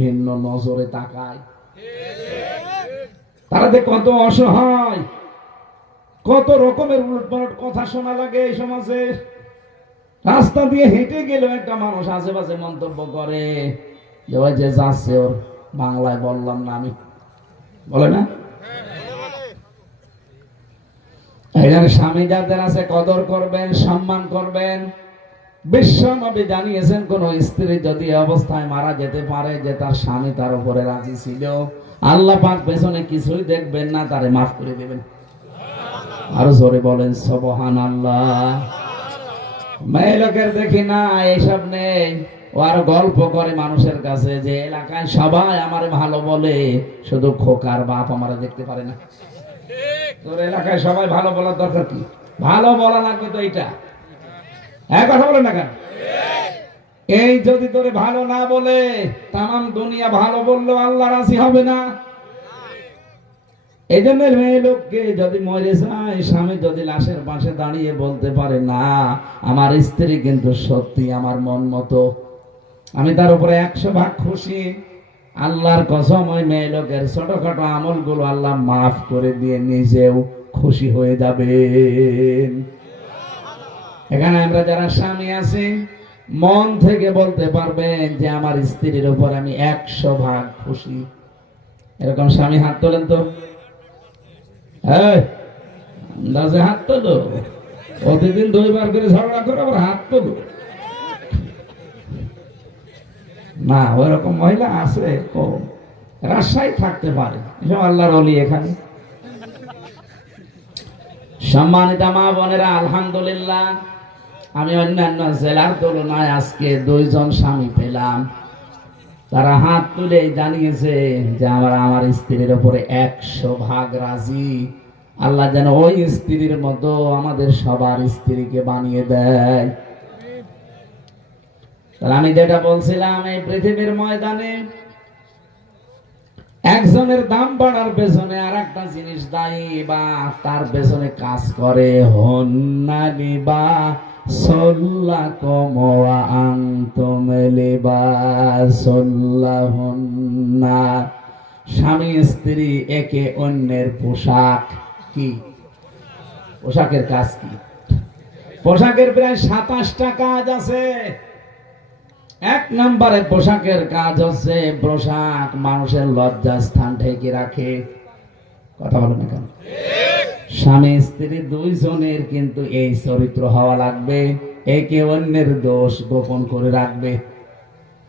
বিভিন্ন নজরে তাকায়। তারা যে কত অসহায়, কত রকমের উলটপালট কথা শোনা লাগে এই সমাজে। রাস্তা দিয়ে হেঁটে গেলেও একটা মানুষ আশেপাশে মন্তব্য করে, যে ওই যে যাচ্ছে ওর বাংলায় বললাম না আমি। বলে না? এখানে স্বামী যাদের আছে কদর করবেন, সম্মান করবেন বিশ্ব নবী জানিয়েছেন কোন স্ত্রী যদি অবস্থায় মারা যেতে পারে যে তার স্বামী তার উপরে রাজি ছিল আল্লাহ পাক পেছনে কিছুই দেখবেন না তারে মাফ করে দেবেন। আরও জোরে বলেন সবহান আল্লাহ মেয়ে লোকের দেখি না এইসব নেই। ও আর গল্প করে মানুষের কাছে যে এলাকায় সবাই আমার ভালো বলে শুধু খোকার বাপ আমার দেখতে পারে না। তোর এলাকায় সবাই ভালো বলার দরকার কি? ভালো বলা লাগবে তো এইটা। হ্যাঁ এই যদি তোরে ভালো না বলে তাম দুনিয়া ভালো বললেও আল্লাহ রাজি হবে না। এই জন্য মেয়ে লোককে যদি মরে যায়, স্বামী যদি লাশের পাশে দাঁড়িয়ে বলতে পারে, না, আমার স্ত্রী কিন্তু সত্যি আমার মন মতো। আমি তার উপরে একশো ভাগ খুশি। আল্লাহর কসম, ওই মেয়ে লোকের ছোটখাটো আমলগুলো আল্লাহ মাফ করে দিয়ে নিজেও খুশি হয়ে যাবেন। এখানে আমরা যারা স্বামী আছি, মন থেকে বলতে পারবেন যে আমার স্ত্রীর উপর আমি একশো ভাগ খুশি। এরকম স্বামী হাত তোলেন তো। আন্দাজে হাত তোলো। প্রতিদিন দুইবার করে ঝগড়া করে, আবার হাত তোলো। না ওইরকম মহিলা আছে, কম। রাজশাহী থাকতে পারে। এসব আল্লাহর অলি এখানে। সম্মানিতা মা বোনেরা, আলহামদুলিল্লাহ। আমি অন্যান্য জেলার তুলনায় আজকে দুইজন স্বামী পেলাম। তারা হাত তুলে জানিয়েছে যে আমরা, আমার স্ত্রীর উপরে একশো ভাগ রাজি। আল্লাহ যেন ওই স্ত্রীর মতো আমাদের সবার স্ত্রীকে বানিয়ে দেয়। আমি যেটা বলছিলাম, এই পৃথিবীর ময়দানে একজনের দাম বাড়ার পেছনে আর একটা জিনিস দায়ী বা তার পেছনে কাজ করে হন্নানি বা স্বামী স্ত্রী একে অন্যের পোশাক কি? পোশাকের কাজ কি? পোশাকের প্রায় সাতাশটা কাজ আছে। এক নম্বরে পোশাকের কাজ হচ্ছে পোশাক মানুষের লজ্জা স্থান ঢেকে রাখে। কথা বলেন কেন? স্বামী স্ত্রী দুইজনের কিন্তু এই চরিত্র হওয়া লাগবে। একে অন্যের দোষ গোপন করে রাখবে।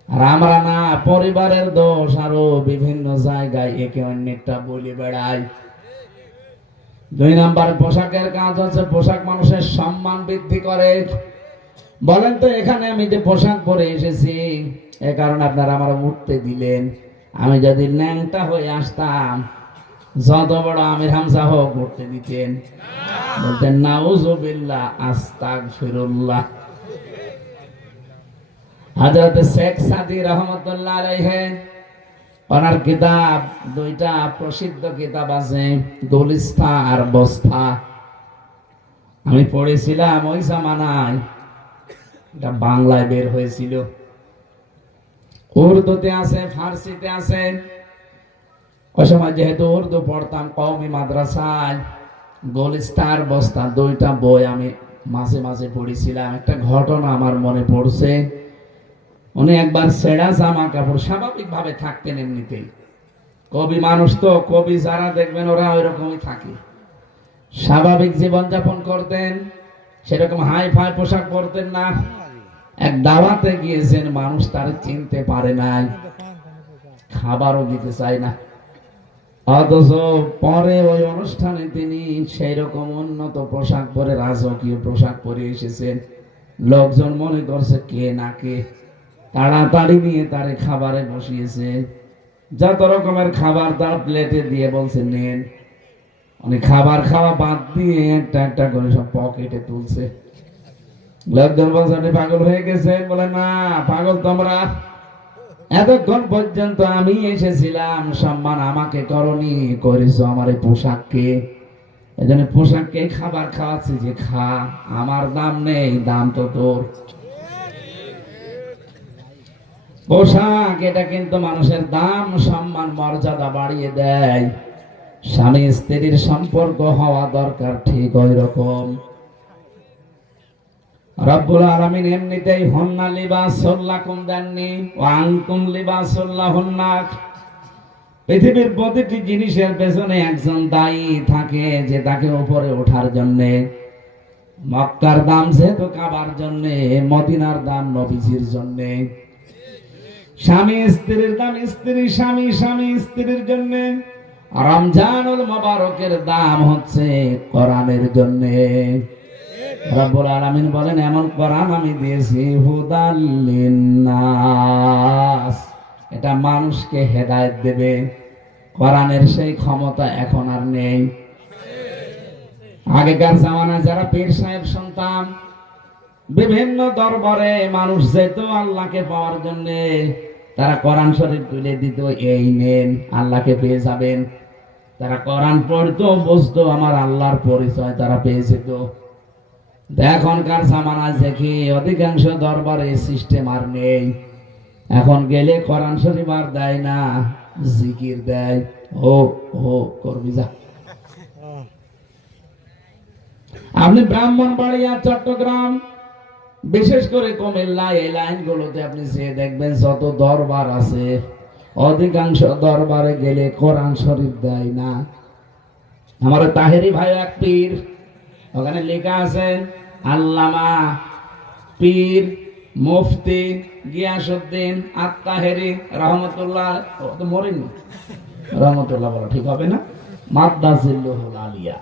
আর আমরা না, পরিবারের দোষ আরও বিভিন্ন জায়গায় একে অন্যেরটা বলে বেড়াই। দুই নাম্বার, পোশাকের কাজ হচ্ছে পোশাক মানুষের সম্মান বৃদ্ধি করে। বলেন তো, এখানে আমি যে পোশাক পরে এসেছি, এ কারণে আপনারা আমার উঠতে দিলেন। আমি যদি ন্যাংটা হয়ে আসতাম যত বড় আমির হামজা হোক উঠতে দিতেন। বলতেন, নাউজুবিল্লাহ আস্তাক ফিরুল্লাহ হযরত শেখ সাদি রহমতুল্লাহ ওনার কিতাব, দুইটা প্রসিদ্ধ কিতাব আছে গুলিস্তা আর বস্তা। আমি পড়েছিলাম ওই জামানায়, এটা বাংলায় বের হয়েছিল। উর্দুতে আছে, ফার্সিতে আছে। ওই সময় যেহেতু উর্দু পড়তাম, কওমি মাদ্রাসায় গোলিস্তার বস্তা দুইটা বই আমি মাঝে মাঝে পড়েছিলাম। একটা ঘটনা আমার মনে পড়ছে। উনি একবার সেরা জামা কাপড় স্বাভাবিক ভাবে থাকতেন এমনিতেই। কবি মানুষ তো, কবি যারা দেখবেন ওরা ওই রকমই থাকে। স্বাভাবিক জীবন যাপন করতেন, সেরকম হাই ফাই পোশাক পরতেন না। এক দাওয়াতে গিয়েছেন, মানুষ তার চিনতে পারে নাই। খাবারও দিতে চায় না। অথচ পরে ওই অনুষ্ঠানে তিনি সেই রকম উন্নত পোশাক পরে, রাজকীয় পোশাক পরে এসেছেন। লোকজন মনে করছে কে না কে। তাড়াতাড়ি নিয়ে খাবারে বসিয়েছে যত রকমের খাবার তার প্লেটে দিয়ে বলছে, নেন। উনি খাবার খাওয়া বাদ দিয়ে একটা একটা করে সব পকেটে তুলছে। লোকজন বলছে, আপনি পাগল হয়ে গেছেন? বলে, না, পাগল তোমরা। এতক্ষণ পর্যন্ত আমি এসেছিলাম, সম্মান আমাকে করনি, করেছ আমার এই পোশাককে। এজন্য পোশাককে খাবার খাওয়াচ্ছি যে খা, আমার দাম নেই, দাম তো তোর। পোশাক, এটা কিন্তু মানুষের দাম, সম্মান, মর্যাদা বাড়িয়ে দেয়। স্বামী স্ত্রীর সম্পর্ক হওয়া দরকার ঠিক ওই রকম রব্বুল আলামিন এমনিতেই হন্না লিবাসুল্লাকুম দেননি ও আনকুম লিবাসুল্লাহুন্নাক পৃথিবীর প্রতিটি জিনিসের পেছনে একজন দায়ী থাকে যে তাকে উপরে ওঠার জন্যে। মক্কার দাম যেহেতু কাবার জন্যে, মদিনার দাম নবীজির জন্যে। স্বামী স্ত্রীর দাম স্ত্রী, স্বামী স্বামী স্ত্রীর জন্য। রমজানুল মোবারকের দাম হচ্ছে কোরআনের জন্য। রব্বুল আলামিন বলেন, এমন কোরআন আমি দিয়েছি, হুদাল এটা মানুষকে হেদায়েত দেবে। কোরআনের সেই ক্ষমতা এখন আর নেই। আগেকার জামানা যারা পীর সাহেব সন্তান, বিভিন্ন দরবারে মানুষ যেত আল্লাহকে পাওয়ার জন্য তারা কোরআন শরীফ তুলে দিত এই নেন, আল্লাহকে পেয়ে যাবেন। তারা কোরআন পড়তো বুঝতো আমার আল্লাহর পরিচয় তারা পেয়েছে তো এখনকার জামানায় দেখি অধিকাংশ দরবারে সিস্টেম আর নেই। এখন গেলে কোরআন শরীফ দেয় না, জিকির দেয়। ও ও, করবি যা। আপনি ব্রাহ্মণবাড়িয়া চট্টগ্রাম, বিশেষ করে কুমিল্লা, এই লাইনগুলোতে আপনি যে দেখবেন যত দরবার আছে, অধিকাংশ দরবারে গেলে কোরআন শরীফ দেয় না। আমার তাহেরি ভাই এক পীর, ওখানে লেখা আছে আল্লামা পীর মুফতি গিয়াসুদ্দিন আত্মাহেরি রহমতুল্লাহ তো মরেনি রহমতুল্লাহ বলা ঠিক হবে না? মাদ্দাজিল্লুহুল আলিয়া।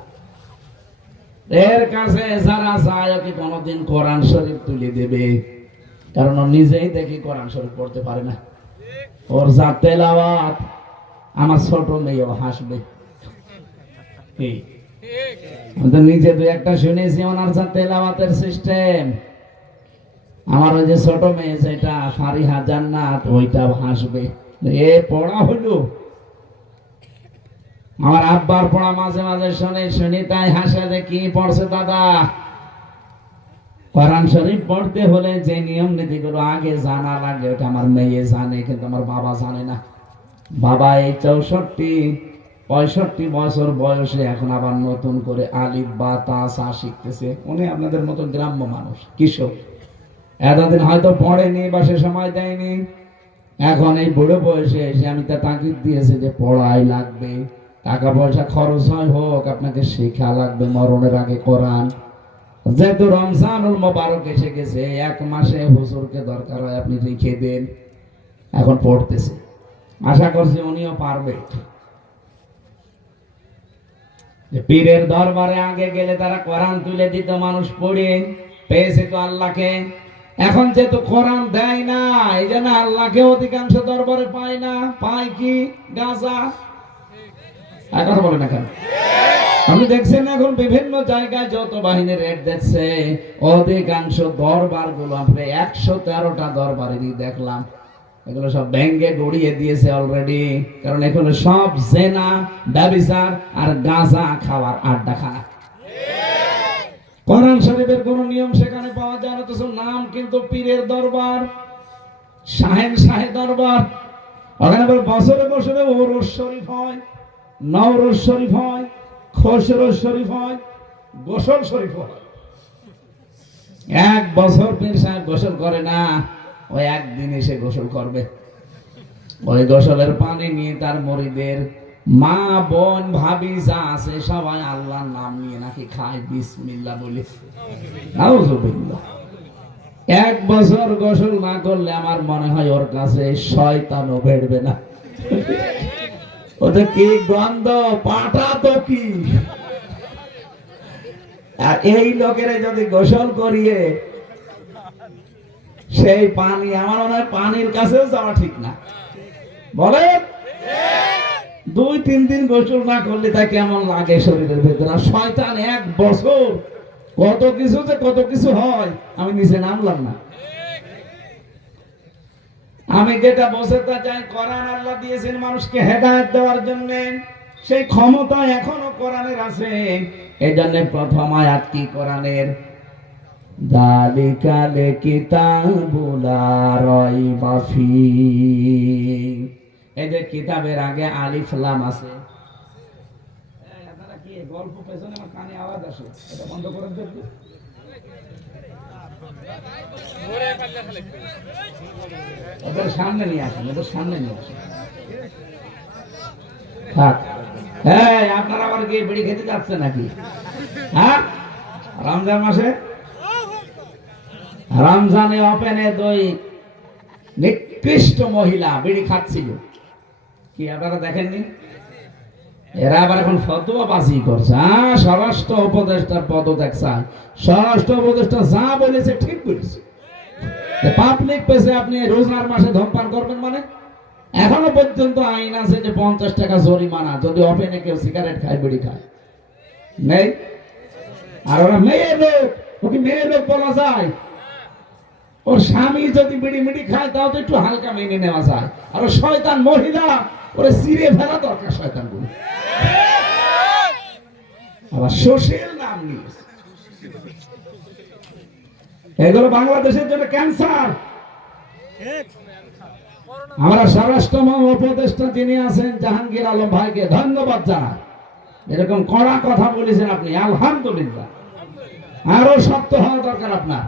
এর কাছে যারা চায় ওকে কোনোদিন কোরআন শরীফ তুলে দেবে? কারণ ও নিজেই দেখি কোরআন শরীফ পড়তে পারে না। ওর যা তেলাওয়াত, আমার ছোট মেয়েও হাসবে। কি? আমি নিজে দু একটা শুনেছি ওনার তেলাওয়াতের সিস্টেম। আমার ওই যে ছোট মেয়ে যেটা, ফারিহা জান্নাত ওইটাও হাসবে। এ পড়া হলো। আমার আব্বার পড়া মাঝে মাঝে শুনে, শুনি তাই হাসে যে কি পড়ছে দাদা। কোরআন শরীফ পড়তে হলে যে নিয়ম নীতিগুলো আগে জানা লাগে, ওটা আমার মেয়ে জানে, কিন্তু আমার বাবা জানে না। বাবা এই চৌষট্টি পঁয়ষট্টি বছর বয়সে এখন আবার নতুন করে আলিফ বা তা সা শিখতেছে। উনি আপনাদের মতো গ্রাম্য মানুষ, কৃষক। এতদিন হয়তো পড়েনি বা সে সময় দেয়নি। এখন এই বুড়ো বয়সে এসে আমি তা তাগিদ দিয়েছে যে পড়াই লাগবে টাকা পয়সা খরচ হয় হোক, আপনাকে শেখা লাগবে মরণের আগে কোরআন। যেহেতু রমজানুল মোবারক এসে গেছে, এক মাসে হুজুরকে দরকার হয় আপনি লিখে দেন। এখন পড়তেছে। আশা করছি উনিও পারবে। পীরের দরবারে আগে গেলে তারা কোরআন তুলে দিত, মানুষ পড়ে, পেয়েছে তো আল্লাহকে। এখন যেহেতু কোরআন দেয় না, এই জন্য আল্লাহকে অধিকাংশ দরবারে পায় না। পায় কি? গাজা। কথা আপনি দেখছেন এখন বিভিন্ন জায়গায় যত বাহিনী রেড দেখছে, অধিকাংশ দরবারগুলো আপনি একশো তেরোটা দরবারেরই দেখলাম। এগুলো সব ব্যাঙ্গে গড়িয়ে দিয়েছে অলরেডি কারণ এগুলো সব জেনা, ব্যবিচার আর গাঁজা খাওয়ার আড্ডা খাওয়া কোরআন শরীফের কোন নিয়ম সেখানে পাওয়া যায় না তো নাম কিন্তু পীরের দরবার, শাহেন শাহে দরবার। ওখানে বছরে বছরে ওরস শরীফ হয়, নওরস শরীফ হয়, খসরস শরীফ হয়, গোসল শরীফ হয়। এক বছর পীর সাহেব গোসল করে না। ওই একদিন এসে গোসল করবে। ওই গোসলের পানি নিয়ে তার মরিদের মা, বোন, ভাবি যা আছে সবাই আল্লাহর নাম নিয়ে নাকি খায়। বিসমিল্লাহ বলে। এক বছর গোসল না করলে আমার মনে হয় ওর কাছে শয়তানও বেড়বে না। ওটা কি গন্ধ? পাটা তো কি? আর এই লোকেরা যদি গোসল করিয়ে সেই পানি, আমার মনে পানির কাছেও যাওয়া ঠিক না। বলে দুই, তিন দিন গোসল না করলে তা কেমন লাগে শরীরের ভেতরে? শয়তান এক বছর কত কিছু যে কত কিছু হয়, আমি নিচে নামলাম না। আমি যেটা বসতে চাই কোরআন আল্লাহ দিয়েছেন মানুষকে হেদায়েত দেওয়ার জন্য। সেই ক্ষমতা এখনও কোরআনের আছে। এই জন্য প্রথম আয়াত কি কোরআনের? দালিকালে কিতাবুলা রাইবা ফি। এই যে কিতাবের আগে আলিফ লাম আছে। আপনারা সামনে নিয়ে ওদের সামনে নিয়ে হ্যাঁ আপনারা আবার কি বিড়ি খেতে যাচ্ছে নাকি? হ্যাঁ? রমজান মাসে? রমজানে ওপেনে দুই নিকৃষ্ট মহিলা বিড়ি খাচ্ছিল। কি আপনারা দেখেননি? এরা আবার এখন ফতোয়া বাজি করছে হ্যাঁ উপদেষ্টার পদ দেখছে স্বরাষ্ট্র উপদেষ্টা যা বলেছে ঠিক বলেছে। পাবলিক পেছে আপনি রোজার মাসে ধূমপান করবেন মানে? এখনও পর্যন্ত আইন আছে যে পঞ্চাশ টাকা জরিমানা, যদি ওপেনে কেউ সিগারেট খায়, বিড়ি খায়। নেই? আর ওরা মেয়ে লোক, ওকে মেয়ে লোক বলা যায়। ওর স্বামী যদি বিড়ি মিড়ি খায়, তাও তো একটু হালকা মেনে নেওয়া যায়। আর শয়তান মহিলা, ওরে সিরে ফেলা দরকার শয়তানগুলো আবার সোশ্যাল নাম নিয়ে এগুলো বাংলাদেশের জন্য ক্যান্সার। আমরা স্বরাষ্ট্র উপদেষ্টা যিনি আছেন, জাহাঙ্গীর আলম ভাইকে ধন্যবাদ জানাই। এরকম কড়া কথা বলেছেন আপনি, আলহামদুলিল্লাহ। আরও শক্ত হওয়া দরকার আপনার।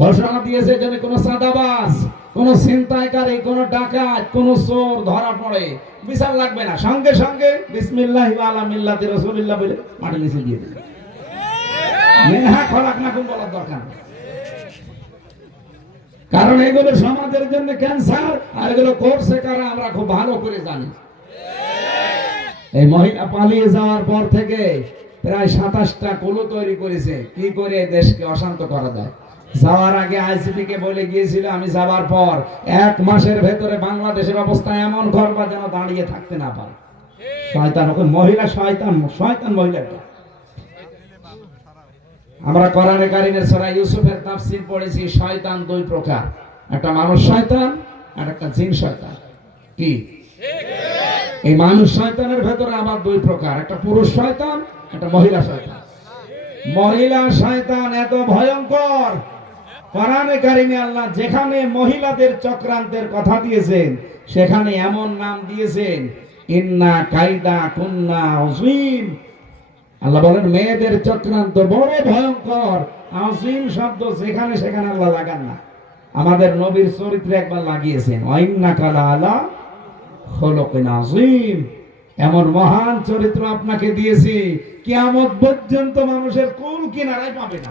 ঘোষণা দিয়েছে যদি কোনো সাদাবাস কোন ছিনতাইকারী, কোন ডাকাত, কোন চোর ধরা পড়ে বিচার লাগবে না। সঙ্গে সঙ্গে বিসমিল্লাহ আলা মিল্লাতি বলে মাটি নিচে দিয়ে দরকার কারণ এগুলো সমাজের জন্য ক্যান্সার, আর এগুলো করছে কারা, আমরা খুব ভালো করে জানি। এই মহিলা পালিয়ে যাওয়ার পর থেকে প্রায় সাতাশটা কুলো তৈরি করেছে। কি করে দেশকে অশান্ত করা যায়? যাওয়ার আগে আইসিপি কে বলে গিয়েছিল আমি যাওয়ার পর এক মাসের ভেতরে বাংলাদেশের অবস্থা এমন করবা যেন দাঁড়িয়ে থাকতে না পারে। শয়তান ওকে মহিলা শয়তান শয়তান মহিলাটা। আমরা কোরআনে কারিমের সূরা ইউসুফের তাফসীর পড়েছি, শয়তান দুই প্রকার। একটা মানুষ শয়তান, আর একটা জিন শয়তান। কি? এই মানুষ শয়তানের ভেতরে আবার দুই প্রকার, একটা পুরুষ শয়তান, একটা মহিলা শয়তান। মহিলা শয়তান এত ভয়ঙ্কর কোরআনে কারিমে আল্লাহ যেখানে মহিলাদের চক্রান্তের কথা দিয়েছেন, সেখানে এমন নাম দিয়েছেন, ইন্না কাইদা কুন্না অসীম আল্লাহ বলেন, মেয়েদের চক্রান্ত বড় ভয়ঙ্কর। আসিম শব্দ যেখানে সেখানে আল্লাহ লাগান না। আমাদের নবীর চরিত্রে একবার লাগিয়েছেন অইন্না কালা আলা খলকিন আজিম এমন মহান চরিত্র আপনাকে দিয়েছি, কিয়ামত পর্যন্ত মানুষের কুল কিনারায় পাবে না।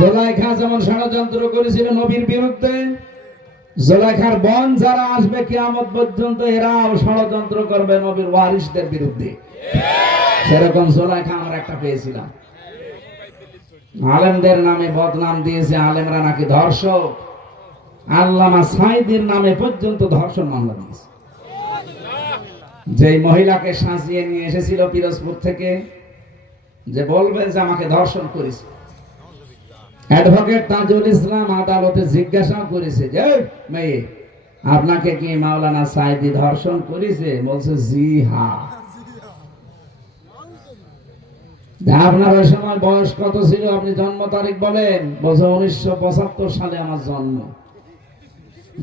জোলাই খা যেমন ষড়যন্ত্র করেছিল নবীর বিরুদ্ধে, জোলাইখার বন যারা আসবে পর্যন্ত এরাও ষড়যন্ত্র করবে নবীর ওয়ারিসদের বিরুদ্ধে। সেরকম জোলাইখা একটা পেয়েছিলাম। আলেমদের নামে বদনাম দিয়েছে আলেমরা নাকি ধর্ষক। আল্লামা সাইদের নামে পর্যন্ত ধর্ষণ মামলা দিয়েছে। যে মহিলাকে সাজিয়ে নিয়ে এসেছিল পিরোজপুর থেকে, যে বলবেন যে আমাকে ধর্ষণ করেছে। অ্যাডভোকেট তাজুল ইসলাম আদালতে জিজ্ঞাসা করেছে যে মেয়ে, আপনাকে কি মাওলানা সাইদি ধর্ষণ করেছে? বলছে, জি, হা। আপনার ওই সময় বয়স কত ছিল? আপনি জন্ম তারিখ বলেন। বলছে, উনিশশো পঁচাত্তর সালে আমার জন্ম।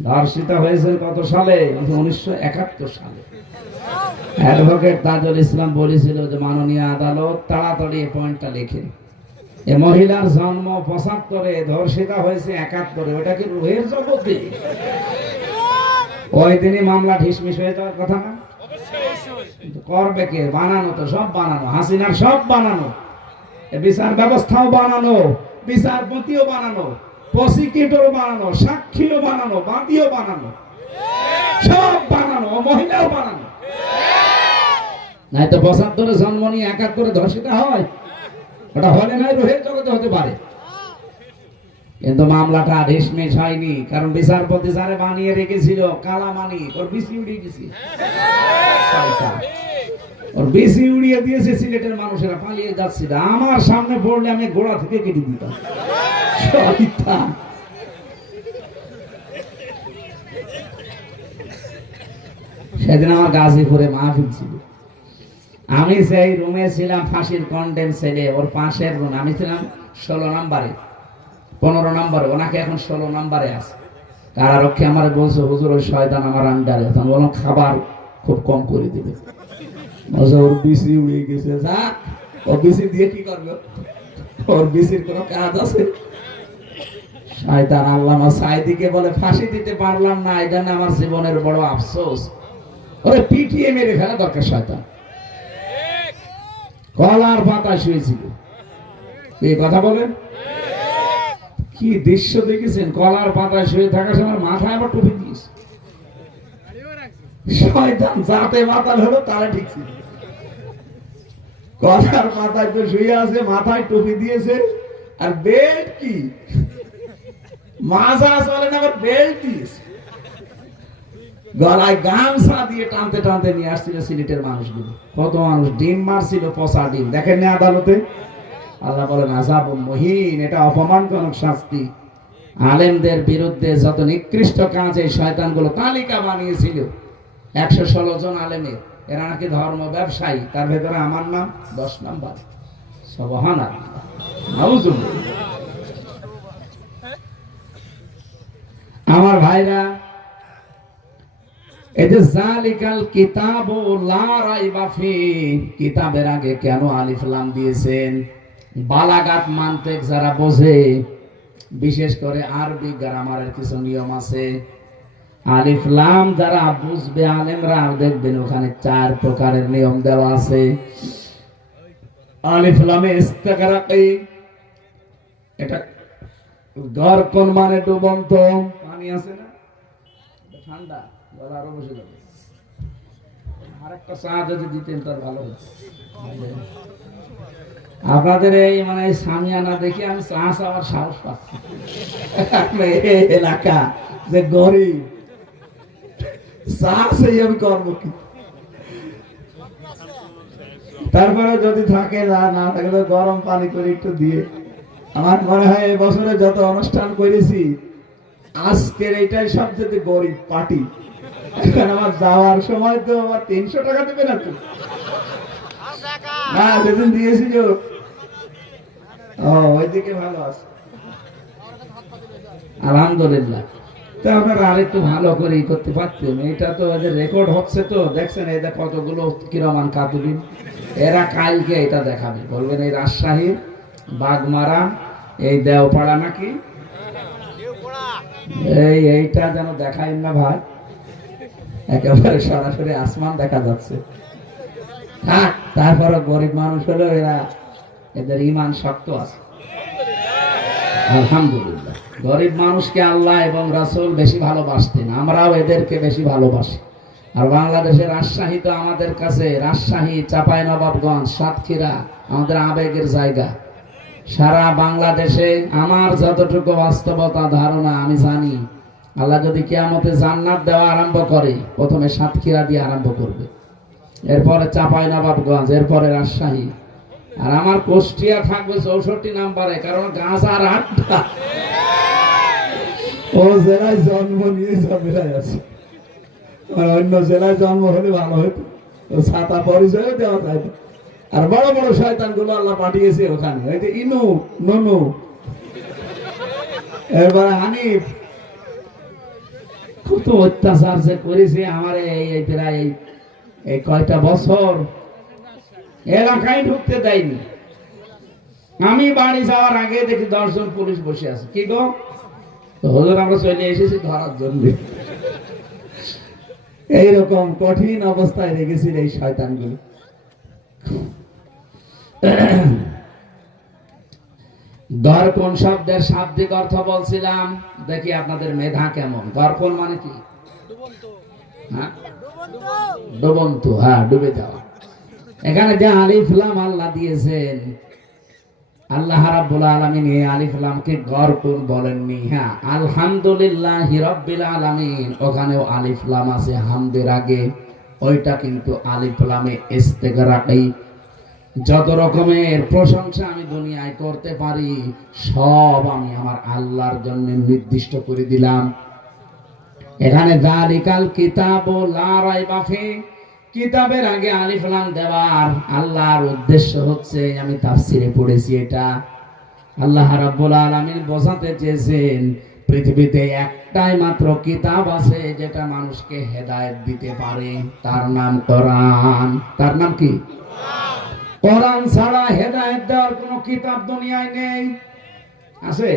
ধর্ষিতা হয়েছে কত সালে? উনিশশো একাত্তর সালে। অ্যাডভোকেট তাজুল ইসলাম বলেছিল যে, মাননীয় আদালত তাড়াতাড়ি এই পয়েন্টটা লেখেন এ মহিলার জন্ম পঁচাত্তরে, ধর্ষিতা হয়েছে একাত্তরে। ওটা কি রুহের জগতে? ওই দিনই মামলা ঢিসমিস হয়ে যাওয়ার কথা না? করবে কে? বানানো তো সব বানানো। হাসিনার সব বানানো। বিচার ব্যবস্থাও বানানো। বিচারপতিও বানানো। প্রসিকিউটরও বানানো। সাক্ষীও বানানো। বাদীও বানানো। সব বানানো। মহিলাও বানানো। নাই তো পঁচাত্তরে জন্ম নিয়ে একাত্তরে ধর্ষিতা হয়। ওটা হলে নয়, রোহের জগতে হতে পারে। কিন্তু মামলাটা হয়নি কারণ বিচারপতি বানিয়ে রেখেছিল, কালা মানি ওর বিসি উড়িয়ে গেছে। ওর উড়িয়ে দিয়েছে সিলেটের মানুষেরা, পালিয়ে যাচ্ছিল আমার সামনে পড়লে আমি গোড়া থেকে কেটে দিতাম। সেদিন আমার গাজীপুরে মাহফিল ছিল আমি সেই রুমে ছিলাম ফাঁসির কন্ডেম ছেলে ওর পাশের রুম আমি ছিলাম ষোলো নম্বরে, পনেরো নম্বরে, ওনাকে এখন ষোলো নম্বরে আছে। কারারক্ষী আমার বলছে, হুজুর, ওই শয়তান আমার আন্ডারে তখন বললাম, খাবার খুব কম করে দিবে। ওর বিসি উড়ে গেছে। যা ও বিসি দিয়ে কি করবে? ওর বিসির কোনো কাজ আছে? শয়তান আল্লামা সাইদিকে বলে, ফাঁসি দিতে পারলাম না। এটা না আমার জীবনের বড় আফসোস। ওরে পিটিয়ে মেরে ফেলা দরকার শয়তান। কলার পাতা শুয়েছিল এই কথা বলেন। কি দৃশ্য দেখেছেন? কলার পাতায় শুয়ে থাকার সময় মাথায় আবার টুপি দিয়েছে। শয়তান যাতে মাতাল হলো, তারা ঠিক ছিল। কলার পাতায় তো শুয়ে আছে, মাথায় টুপি দিয়েছে। আর বেল্ট কি? মাজা চলে না, আবার বেল্ট দিয়েছে। গলায় গামছা দিয়ে টানতে টানতে নিয়ে আসছিল সিলেটের মানুষগুলো। কত মানুষ ডিম মারছিল, পচা ডিম। দেখেন না আদালতে? আল্লাহ বলেন আজাব মহিন। এটা অপমানজনক শাস্তি। আলেমদের বিরুদ্ধে যত নিকৃষ্ট কাজ এই শয়তানগুলো তালিকা বানিয়েছিল। একশো ষোলো জন আলেমের। এরা নাকি ধর্ম ব্যবসায়ী। তার ভেতরে আমার নাম, দশ নাম্বার। আমার ভাইরা কিতাবের আগে কেন আলিফ লাম দিয়েছেন? মানতেক যারা বোঝে, বিশেষ করে আরবি গ্রামারের কিছু নিয়ম আছে। আলিফ লাম যারা বুঝবে, আলেমরা দেখবেন ওখানে চার প্রকারের নিয়ম দেওয়া আছে। আলিফ লামে ইস্তেকরাকি এটা গরকন মানে ডুবন্ত। পানি আছে না? ঠান্ডা। গলা আরও বসে যাবে। আরেকটা চা যদি দিতেন তার ভালো আপনাদের এই মানে সামিয়ানা দেখে আমি চা চাওয়ার সাহস পাচ্ছি। এলাকা যে গরিব, চা সেই আমি করব কি? তারপরে যদি থাকে না না থাকলে গরম পানি করে একটু দিয়ে। আমার মনে হয় এই বছরে যত অনুষ্ঠান করেছি, আজকের এইটাই সবচেয়ে গরিব পার্টি। যাওয়ার সময় তো আমার তিনশো টাকা দেবে না তো। না দিয়েছিল। ও, ওইদিকে ভালো আছে। আলহামদুলিল্লাহ। আপনারা আরেকটু ভালো করে করতে পারতেন। এটা তো রেকর্ড হচ্ছে তো, দেখছেন কতগুলো কিরমান কাতুবিন এরা কালকে এটা দেখাবে। বলবেন এই রাজশাহী, বাগমারা, এই দেওপাড়া নাকি? এই, এইটা যেন দেখাই না ভাই। একেবারে সরাসরি আসমান দেখা যাচ্ছে। থাক তারপরে গরিব মানুষ হলো এরা এদের ইমান শক্ত আছে। আলহামদুলিল্লাহ। গরিব মানুষকে আল্লাহ এবং রাসূল বেশি ভালোবাসতেন, আমরাও এদেরকে বেশি ভালোবাসি। আর বাংলাদেশের রাজশাহী তো আমাদের কাছে রাজশাহী চাপাই নবাবগঞ্জ সাতক্ষীরা আমাদের আবেগের জায়গা। সারা বাংলাদেশে আমার যতটুকু বাস্তবতা, ধারণা আমি জানি আল্লাহ যদি কেয়ামতে জান্নাত দেওয়া আরম্ভ করে, প্রথমে সাতক্ষীরা দিয়ে আরম্ভ করবে। এরপরে চাপাই নবাবগঞ্জ, এরপরে রাজশাহী। আর আমার কুষ্টিয়া থাকবে চৌষট্টি নাম্বারে, কারণ গাঁজার আটটা ও জেলায় জন্ম নিয়ে ঝামেলায় আছে। অন্য জেলায় জন্ম হলে ভালো হতো। ছাতা পরিচয় দেওয়া যায় আর বড় বড় শয়তানগুলো আল্লাহ পাঠিয়েছে ওখানে। ইনু, ননু। এরপরে হানিফ। কত অত্যাচার যে করেছে আমার এই প্রায় এই- কয়টা বছর। এলাকায় ঢুকতে দেয়নি। আমি বাড়ি যাওয়ার আগে দেখি দশজন পুলিশ বসে আছে। কি গো? হুজুর, আমরা চলে এসেছি ধরার জন্য। এইরকম কঠিন অবস্থায় রেখেছিল এই শয়তানগুলো। দর্পণ শব্দের শাব্দিক অর্থ বলছিলাম। দেখি আপনাদের মেধা কেমন। দর্পণ মানে কি? হ্যাঁ? ডুবন্ত। হ্যাঁ ডুবে যাওয়া। এখানে যে আলিফ লাম আল্লাহ দিয়েছেন, আল্লাহ রাব্বুল আলামিন এই বলেননি। হ্যাঁ আলহামদুলিল্লাহ রাব্বিল আলামিন। ওখানেও আলিফ লাম আছে, হামদের আগে। ওইটা কিন্তু আলিফ লামে ইস্তেগরাকাই যত রকমের প্রশংসা আমি দুনিয়ায় করতে পারি, সব আমি আমার আল্লাহর জন্য নির্দিষ্ট করে দিলাম। এখানে দালিকাল কিতাব ও লারাই বাফি কিতাবের আগে আলিফ লাম দেওয়ার আল্লাহর উদ্দেশ্য হচ্ছে, আমি তাফসিরে পড়েছি এটা। আল্লাহ রাব্বুল আলামিন বোঝাতে চেয়েছেন, পৃথিবীতে একটাই মাত্র কিতাব আছে যেটা মানুষকে হেদায়েত দিতে পারে। তার নাম কোরআন। তার নাম কি? কোরআন ছাড়া হেদায়ত দেওয়ার কোনো কিতাব দুনিয়ায় নেই। আছে?